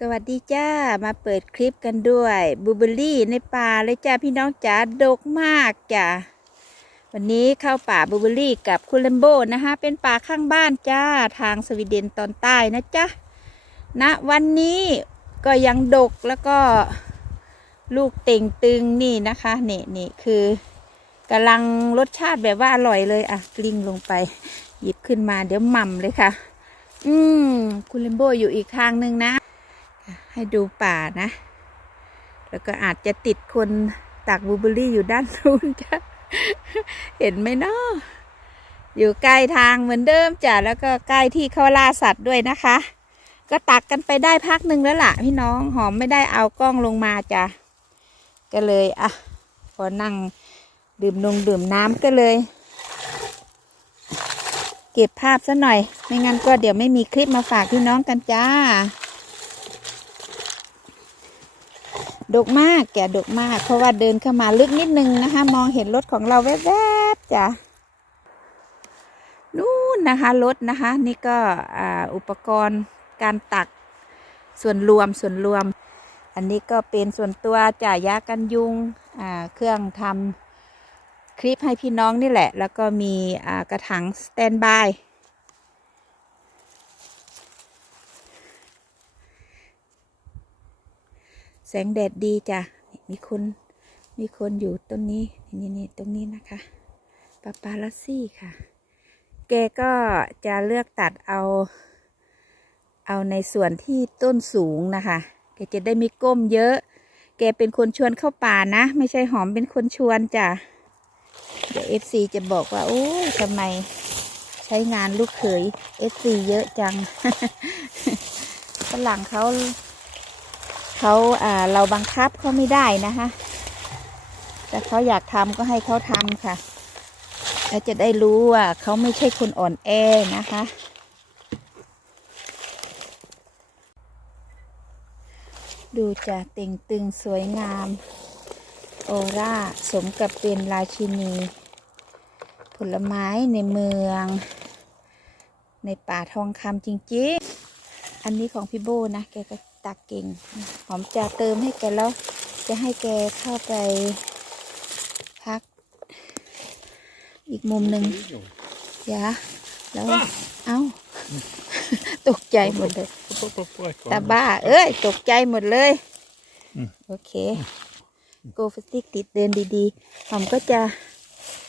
สวัสดีจ้า มาเปิดคลิปกันด้วยบูเบอรี่ในป่าเลยจ้าพี่น้องจ๋าดกมากจ้าวันนี้เข้าป่าบูเบอรี่กับคุณเลมโบนะคะ เป็นป่าข้างบ้านจ้าทางสวีเดนตอนใต้นะจ๊ะณวันนี้ก็ยังดกแล้วก็ลูกเต่งตึงนี่นะคะนี่นี่คือกำลังรสชาติแบบว่าอร่อยเลยอะกลิ้งลงไป หยิบขึ้นมาเดี๋ยวหม่ำเลยค่ะ อืมคุณเลมโบอยู่อีกทางหนึ่งนะ ให้ดูป่านะ แล้วก็อาจจะติดคนตักบูเบอร์รี่อยู่ด้านนู้นจ้ะเห็นไหมเนาะอยู่ใกล้ทางเหมือนเดิมจ้ะแล้วก็ใกล้ที่เขาล่าสัตว์ด้วยนะคะ ก็ตักกันไปได้พักหนึ่งแล้วล่ะ พี่น้องหอมไม่ได้เอากล้องลงมาจ้ะก็เลยอะพอนั่งดื่มนงดื่มน้ำก็เลย เก็บภาพซะหน่อย ไม่งั้นก็เดี๋ยวไม่มีคลิปมาฝากพี่น้องกันจ้า ดกมากแก่ดกมาก เพราะว่าเดินเข้ามาลึกนิดนึงนะคะ มองเห็นรถของเราแวบๆจ้ะนู่นนะคะรถนะคะ นี่ก็อ,อุปกรณ์การตักส่วนรวมส่วนรวม อันนี้ก็เป็นส่วนตัวจ่ายากันยุงเครื่องทำคลิปให้พี่น้องนี่แหละ แล้วก็มีกระถางสแตนบาย แส งแดดดีจ้ะมีคนมีคนอยู่ต้นนี้นี่นี่ตรงนี้นะคะปาปาลัสซี่ค่ะ แกก็จะเลือกตัดเอา เอาในส่วนที่ต้นสูงนะคะแกจะได้ไม่ก้มเยอะ แกเป็นคนชวนเข้าป่านะ ไม่ใช่หอมเป็นคนชวนจ้ะเดี๋ยวเอฟซีจะบอกว่า โอ้ยทำไมใช้งานลูกเขยเอฟซีเยอะจังฝรั่งเขา เขาเราบังคับเขาไม่ได้นะคะ แต่เขาอยากทำก็ให้เขาทำค่ะ แล้วจะได้รู้ว่าเขาไม่ใช่คนอ่อนแอนะคะ ดูจะเต่งตึงสวยงาม โอร่าสมกับเป็นราชินี ผลไม้ในเมือง ในป่าทองคำจริงๆ อันนี้ของพี่โบนะแกก็ ตักเก่ง หอมจะเติมให้แกแล้ว จะให้แกเข้าไป พัก อีกมุมหนึ่งอย่าแล้ว เอ้า ตกใจหมดเลยตาบ้า เอ้ย ตกใจหมดเลยอืมโอเค โกฟสติกติดเดินดีๆ หอมก็จะ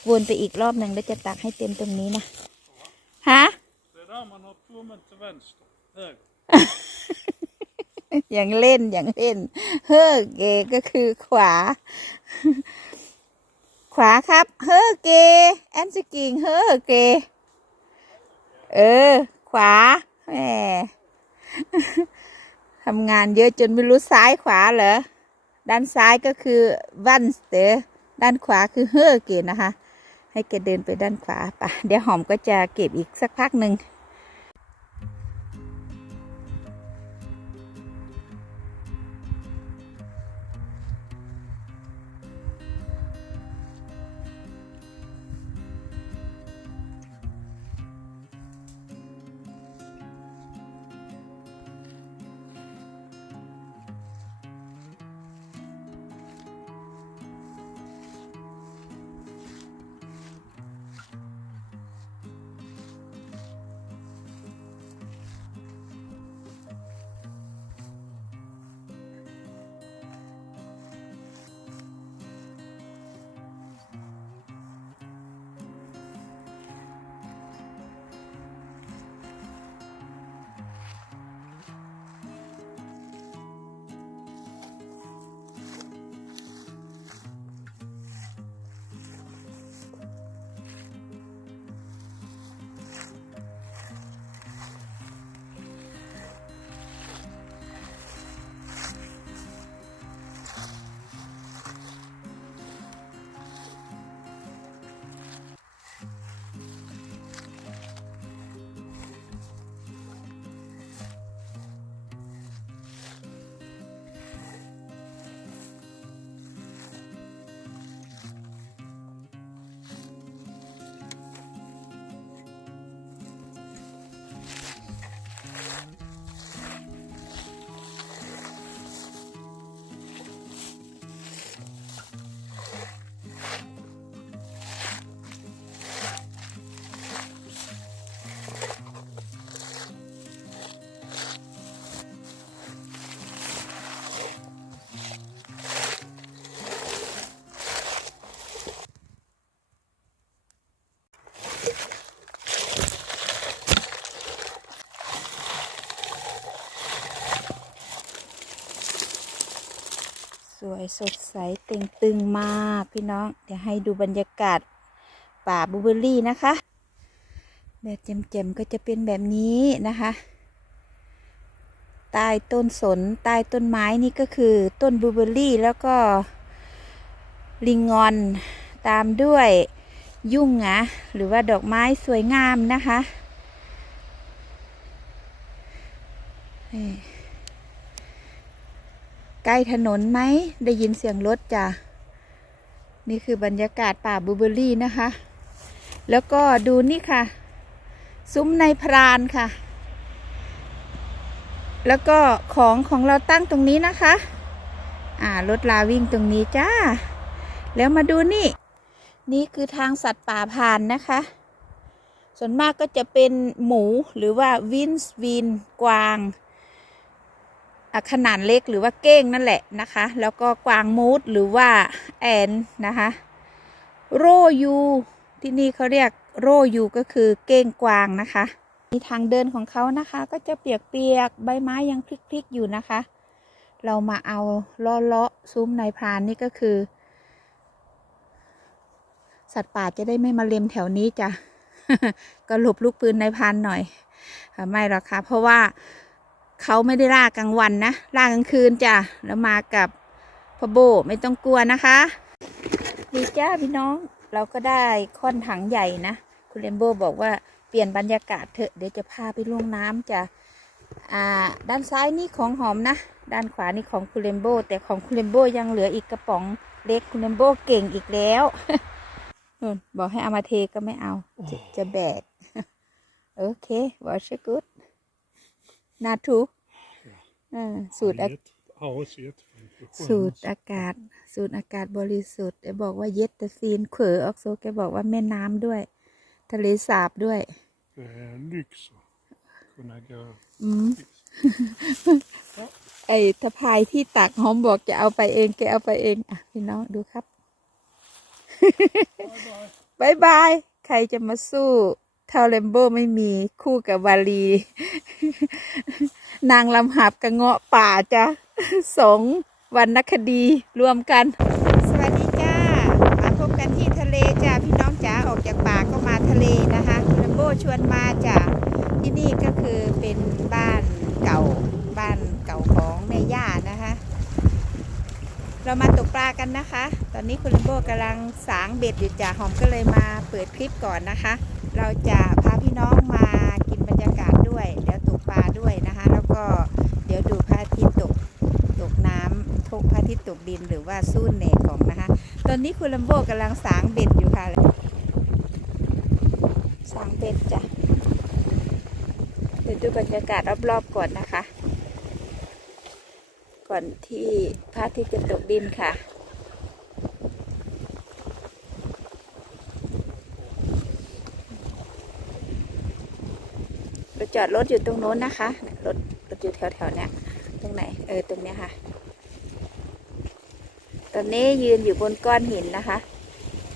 วนไปอีกรอบหนึ่งแล้วจะตักให้เต็มตรงนี้นะ ฮะ Där man har tummen till vänster. Höger. อย่างเล่นอย่างเล่น เฮ้อเกก็คือขวา ขวาครับ เฮ้อเกแอนสกิงเฮ้อเก เออ ขวาแหมทำงานเยอะจนไม่รู้ซ้ายขวาเหรอ ด้านซ้ายก็คือวันสเตอร์ด้านขวาคือเฮ้อเกนะคะ ให้แกเดินไปด้านขวาปะเดี๋ยวหอมก็จะเก็บอีกสักพักหนึ่ง วยสดใสเต่งตึงมากพี่น้อง เดี๋ยวให้ดูบรรยากาศป่าบูเบอร์รี่นะคะ แบบเจ็มๆก็จะเป็นแบบนี้นะคะใต้ต้นสนใต้ต้นไม้นี่ก็คือต้นบูเบอร์รี่แล้วก็ลิงงอนตามด้วยยุ่งอะหรือว่าดอกไม้สวยงามนะคะนี่ ใกล้ถนนไหม ได้ยินเสียงรถจ้ะ นี่คือบรรยากาศป่าบูเบอรี่นะคะ แล้วก็ดูนี่ค่ะ ซุ้มในพรานค่ะ แล้วก็ของของเราตั้งตรงนี้นะคะ อ่ารถลาวิ่งตรงนี้จ้า แล้วมาดูนี่ นี่คือทางสัตว์ป่าผ่านนะคะ ส่วนมากก็จะเป็นหมูหรือว่าวินส์วินกวาง ขนาดเล็กหรือว่าเก้งนั่นแหละนะคะ แล้วก็กวางมูดหรือว่าแอนนะคะโรยูที่นี่เขาเรียกโรยูก็คือเก้งกวางนะคะมีทางเดินของเขานะคะ ก็จะเปียกๆใบไม้ยังพลิกๆอยู่นะคะ เรามาเอาล้อเลาะซุ้มในพรานนี่ก็คือ สัตว์ป่าจะได้ไม่มาเล็มแถวนี้จ้ะก็หลบลูกปืนในพรานหน่อยไม่หรอกค่ะเพราะว่า เขาไม่ได้ล่ากลางวันนะล่ากลางคืนจ้ะแล้วมากับพ่อโบไม่ต้องกลัวนะคะ ดีจ้าพี่น้องเราก็ได้ค่อนถังใหญ่นะ คุณเลมโบบอกว่าเปลี่ยนบรรยากาศเถอะเดี๋ยวจะพาไปลงน้ำจ้ะอ่าด้านซ้ายนี่ของหอมนะ ด้านขวานี่ของคุณเลมโบแต่ของคุณเลมโบยังเหลืออีกกระป๋องเล็กคุณเลมโบเก่งอีกแล้วนู่นบอกให้เอามาเทก็ไม่เอาจะจะแบกโอเควอชกูด นาทูสูตรอา Jet. Alles jättefint. สูตรอากาศ สูตรอากาศบริสุทธิ์แกบอกว่าเย็ดแต่ซีนเขอออกโซแกบอกว่าแม่น้ำด้วย ทะเลสาบด้วย Det är lyx att kunna gå อืมไอ้ทพายที่ตักหอมบอกจะเอาไปเองแกเอาไปเองอะพี่น้องดูครับบายบาย ใครจะมาสู้เทาเลมโบไม่มีคู่กับวาลี นางลำหับกับเงาะป่าจ้ะสองวรรณคดีรวมกัน สวัสดีจ้า มาพบกันที่ทะเลจ้าพี่น้องจ๋าออกจากป่าก็มาทะเลนะคะคุณลัมโบชวนมาจ้ะที่นี่ก็คือเป็นบ้านเก่าบ้านเก่าของแม่ย่านะคะ เรามาตกปลากันนะคะ ตอนนี้คุณลัมโบกำลังสางเบ็ดอยู่จ้ะหอมก็เลยมาเปิดคลิปก่อนนะคะ เราจะพาพี่น้องมากินบรรยากาศด้วยเดี๋ยว ก็เดี๋ยวดูพระอาทิตย์ตกตกน้ำทกพระอาทิตย์ตกดินหรือว่าสู้เนกของนะคะ ตอนนี้คุณลัมโบกำลังสางเบ็ดอยู่ค่ะสางเบ็ดจ้ะเดี๋ยวดูบรรยากาศรอบๆก่อนนะคะ ก่อนที่พระอาทิตย์จะตกดินค่ะเราจอดรถอยู่ตรงโน้นนะคะ รถ อยู่แถวๆเนี้ยตรงไหน เออ ตรงเนี้ยค่ะ ตอนนี้ยืนอยู่บนก้อนหินนะคะ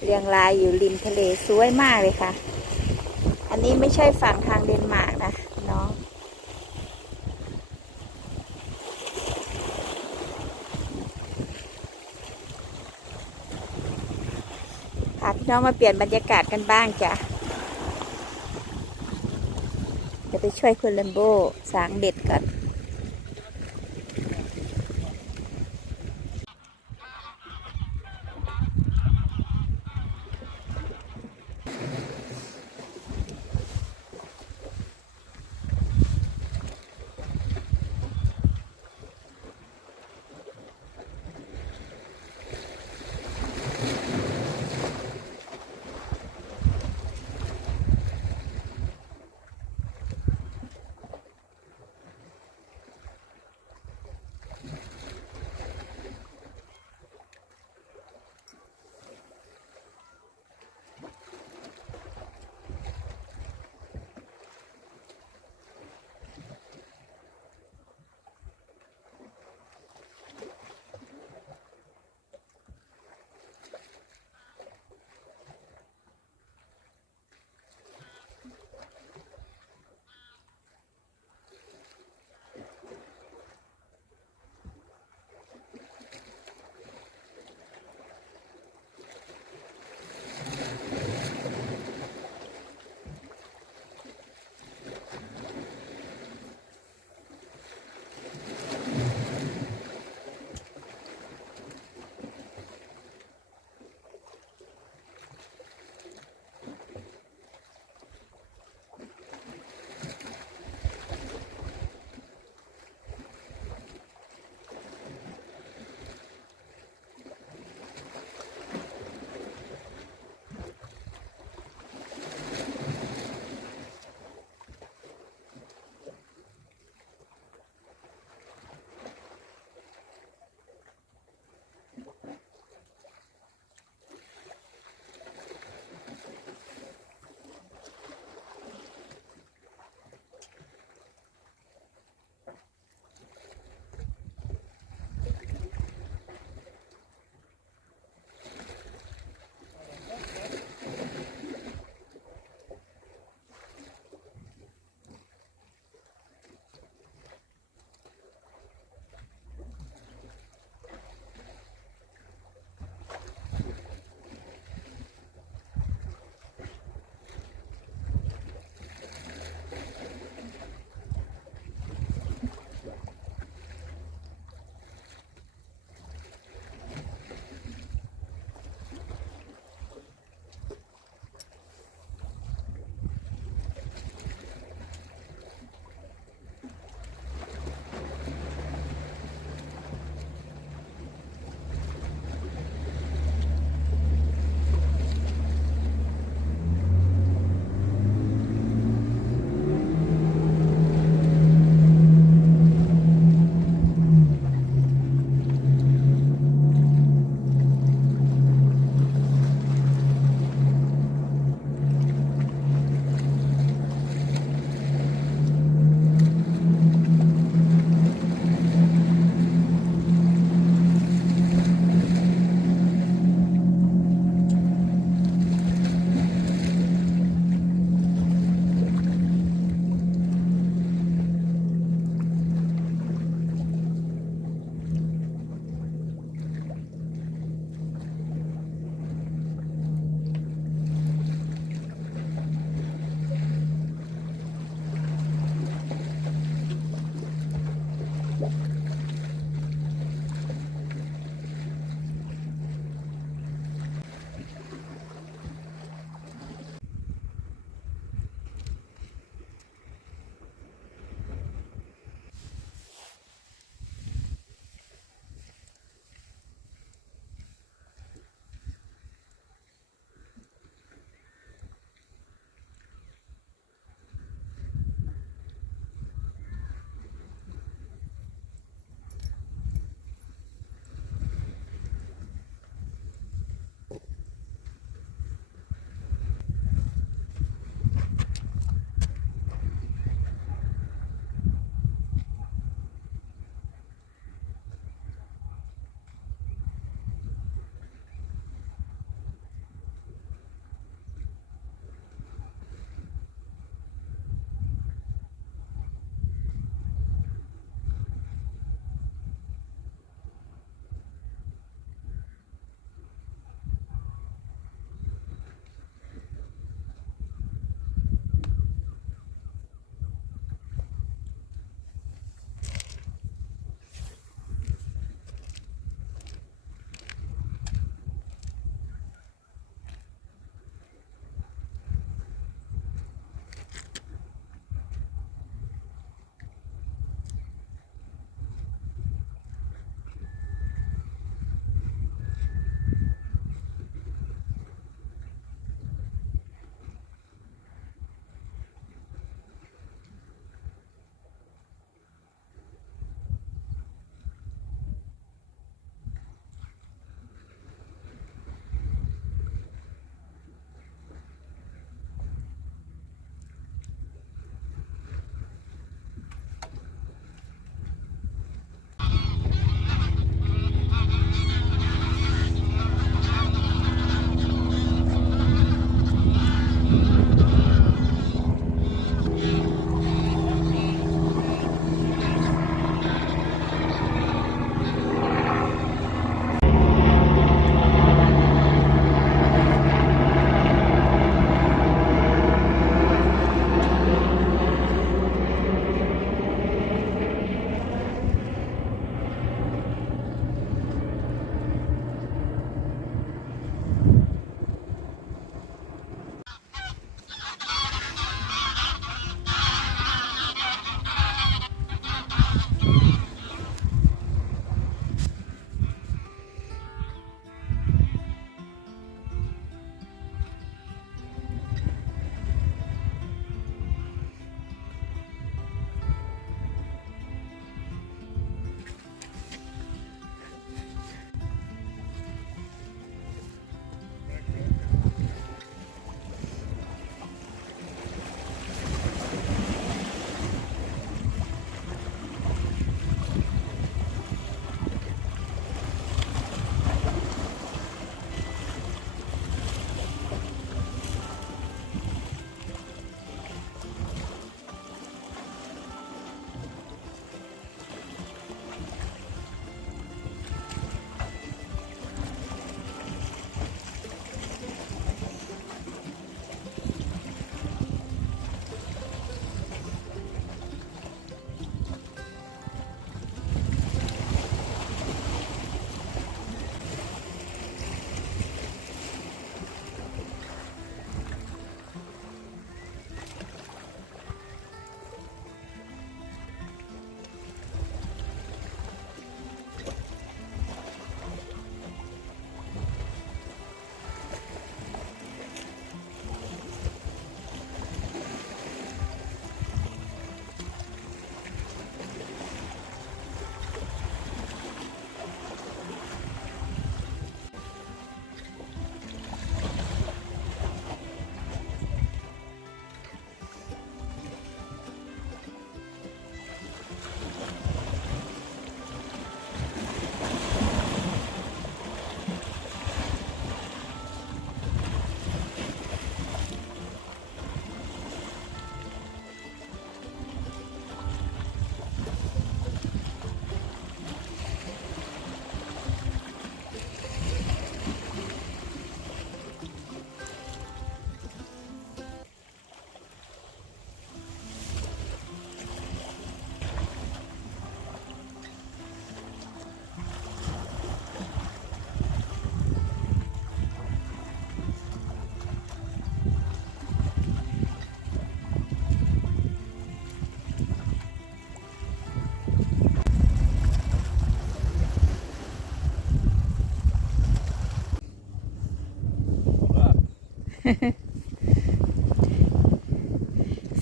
เรียงรายอยู่ริมทะเลสวยมากเลยค่ะ อันนี้ไม่ใช่ฝั่งทางเดนมาร์กนะน้องพาพี่น้องมาเปลี่ยนบรรยากาศกันบ้างจ้ะ จะไปช่วยคุณเลมโบสางเบ็ดกัน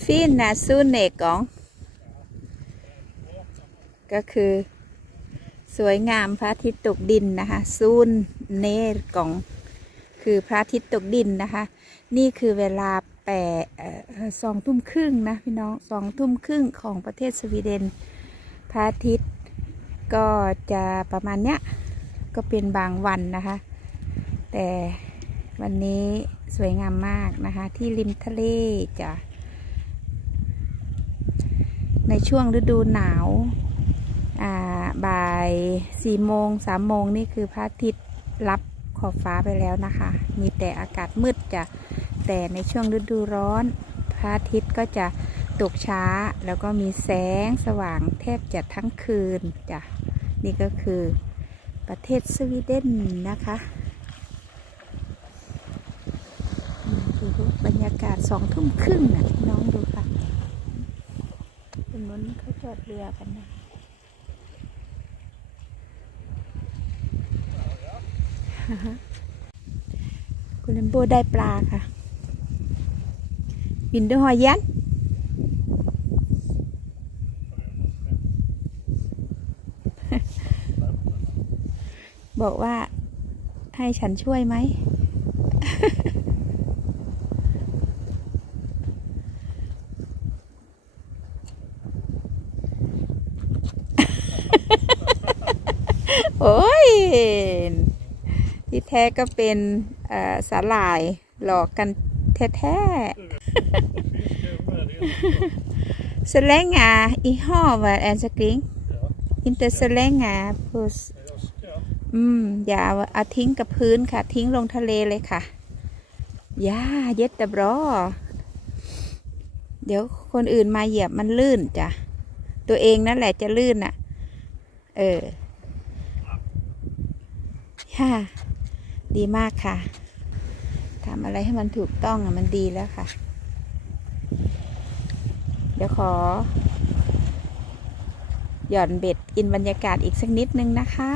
ฟินนาซูเนกอง ก็คือ สวยงามพระอาทิตย์ตกดินนะคะซูนเนกอง คือพระอาทิตย์ตกดินนะคะ นี่คือเวลาแปดสองทุ่มครึ่งนะพี่น้องสองทุ่มครึ่งของประเทศสวีเดน พระอาทิตย์ก็จะประมาณเนี้ยก็เป็นบางวันนะคะ แต่วันนี้ สวยงามมากนะคะ ที่ริมทะเลจ้ะในช่วงฤดูหนาวอ่าบ่ายสี่โมงสามโมงนี่คือพระอาทิตย์รับขอบฟ้าไปแล้วนะคะ มีแต่อากาศมืดจ้ะแต่ในช่วงฤดูร้อน พระอาทิตย์ก็จะตกช้าแล้วก็มีแสงสว่างแทบจะทั้งคืนจ้ะนี่ก็คือประเทศสวีเดนนะคะอืมดูบรรยากาศสองทุ่มครึ่งนะน้องดูค่ะตรงนู้นเขาจอดเรือกันนะคุณเลมโบได้ปลาค่ะ บินด้วยหอยยันบอกว่าให้ฉันช่วยไหม โอ้ย ที่แท้ก็เป็นสาหร่ายหลอกกันแท้ๆ så länge i havet är så kring inte så länge på s- อืม อย่าเอาทิ้งกับพื้นค่ะ ทิ้งลงทะเลเลยค่ะอย่าเย็ดแต่บรอ เดี๋ยวคนอื่นมาเหยียบมันลื่นจ้ะ ตัวเองนั่นแหละจะลื่นอะ เออ ค่ะ ดีมากค่ะทำอะไรให้มันถูกต้องอะมันดีแล้วค่ะ เดี๋ยวขอ หย่อนเบ็ดอินบรรยากาศอีกสักนิดนึงนะคะ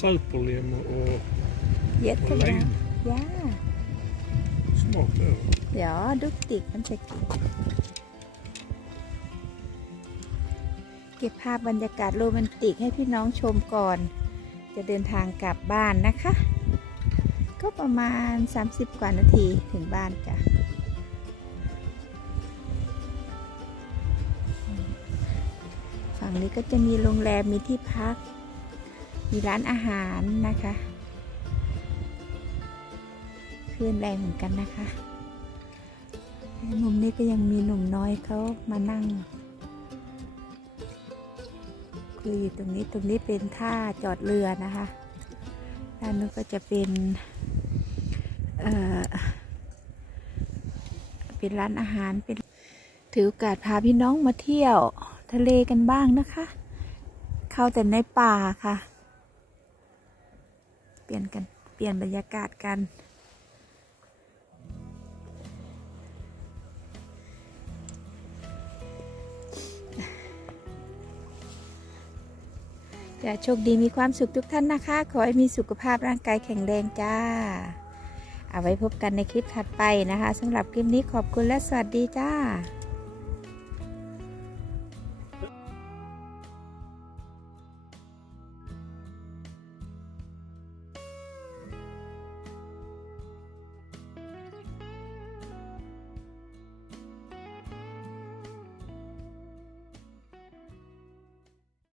อย่า saltolem och, เย็ด och ขึ้นมา lejon. อย่า Smart är det. เดี๋ยวดุกติกมันจะกินเก็บภาพบรรยากาศโรแมนติกให้พี่น้องชมก่อน จะเดินทางกลับบ้านนะคะ ก็ประมาณ 30 กว่านาทีถึงบ้านจ้ะ ฝั่งนี้ก็จะมีโรงแรมมีที่พัก มีร้านอาหารนะคะคลื่นแรงเหมือนกันนะคะมุมนี้ก็ยังมีหนุ่มน้อยเขามานั่งคุยอยู่ตรงนี้ตรงนี้เป็นท่าจอดเรือนะคะด้านนู้นก็จะเป็นเอ่อเป็นร้านอาหารเป็นถือโอกาสพาพี่น้องมาเที่ยวทะเลกันบ้างนะคะ เข้าแต่ในป่าค่ะ ปลี่ยนกัน เปลี่ยนบรรยากาศกัน จะโชคดีมีความสุขทุกท่านนะคะ ขอให้มีสุขภาพร่างกายแข็งแรงจ้า เอาไว้พบกันในคลิปถัดไปนะคะสำหรับคลิปนี้ขอบคุณและสวัสดีจ้า